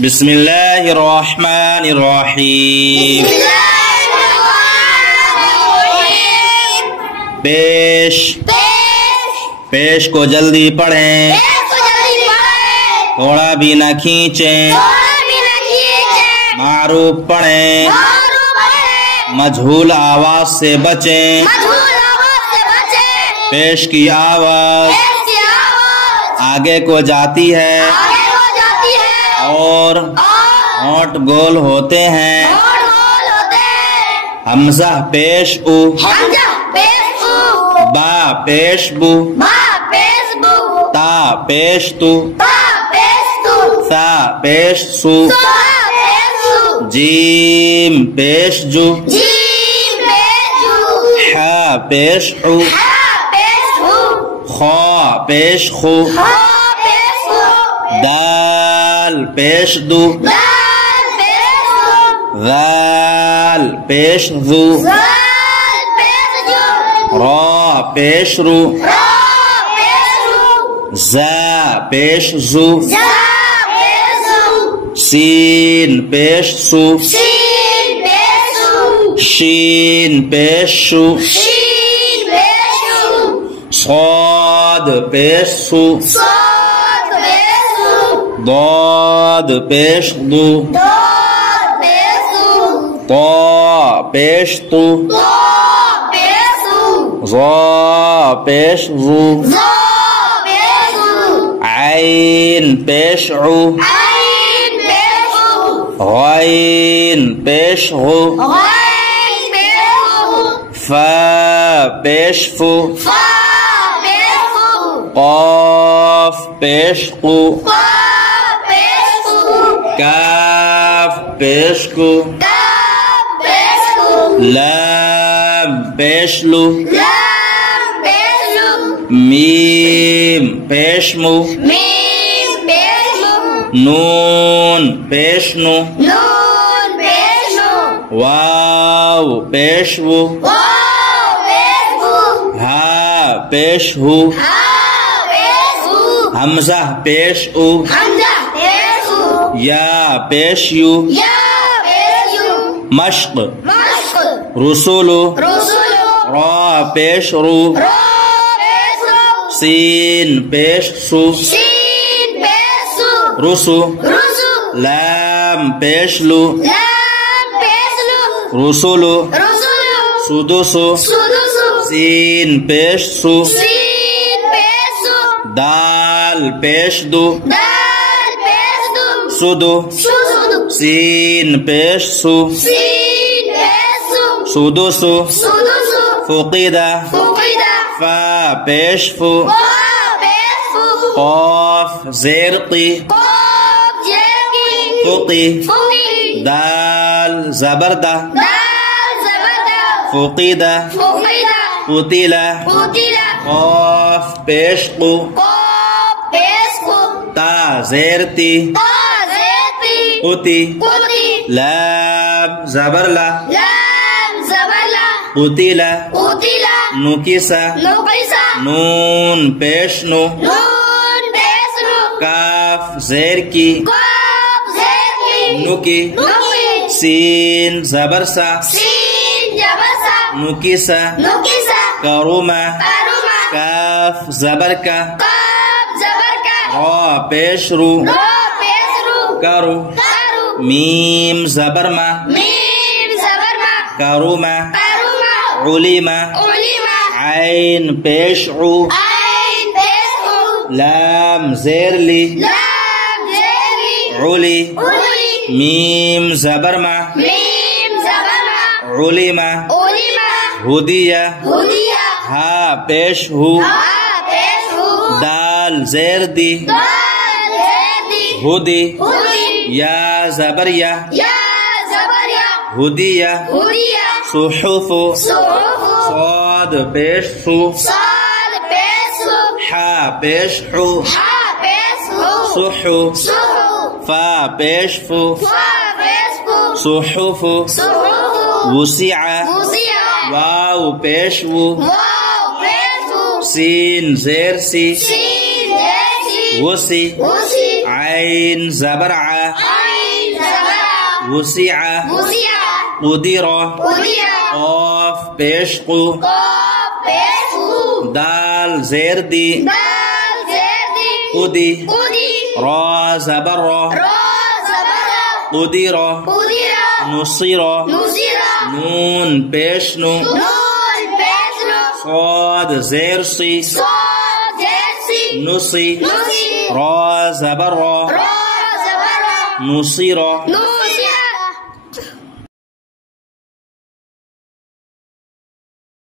बिस्मिल्लाहिर्रहमानिर्रहीम। पेश पेश को जल्दी पढ़ें, थोड़ा भी न खींचें। मारूफ पढ़ें, मजहूल आवाज से बचें। पेश की आवाज आगे को जाती है और होंठ गोल होते हैं। हमजा पेश उ, बा पेश बु, ता पेश तु, सा पेश सु, जीम पेश जु, हा पेश हु, खा पेश खु, दाल पेश दु, दाल पेश दु, रा पेश रु, जा पेश जु, सीन पेश सु, शीन पेश शु, साद पेश सु, दाद पेश दु, ता पेश तु, ज़ा पेश ज़ु, आइन पेश उ, गैन पेश गु, फा पेश फु, क़ाफ पेश कु, काफ पेश कु, लाम पेश लु, मीम पेश मु, नून पेश नु, वाव पेश वु, हा पेश हु, हमजा पेश उ, या पेश यु, मश्क रुसुलु, रा पेश रु, सीन पेश सु, रुसु, लाम पेश लु, रुसुलु, सुदुसु, सीन पेश सु, दाल पेश दु, सुदु, सीन पेश सु, सुदुसु, फुकीदा, फा पेश फु, क़ाफ ज़ेरक़ी, फुकी, दाल ज़बरदा, फुकीदा, कुतिला, क़ाफ पेश कु, ता ज़ेरती, कुती, लाम ज़बरला, कुतिला, नुकिसा, नून पेश नु, काफ ज़ेर की, नुकी, सीन ज़बरसा, नुकिसा, करुमा, काफ ज़बर का, रा पेश रु, करु, मीम ज़बरमा, करुमा, उलिमा, आइन पेश उ, लाम ज़ेरली, उली, मीम ज़बरमा, उलिमा, हुदिया, हा पेश हु, दाल ज़ेर दी, हुदी, या ज़बरिया, हुदिया, सुहुफु, साद पेश सु, हा पेश हु, सुहु, फा पेश फु, सुहुफु, वुसिआ, वाव पेश वु, सीन ज़ेर सी, वुसी, आइन ज़बरआ, وسع وسع قدر قدر قاف بشقو قاف بشقو دال زردي دال زردي قدي قدي را زبر را زبر قدر قدر نصر نصر نون بشنو نون بشنو صاد زرسي صاد زرسي نصي نصي را زبر را زبر نصير نصر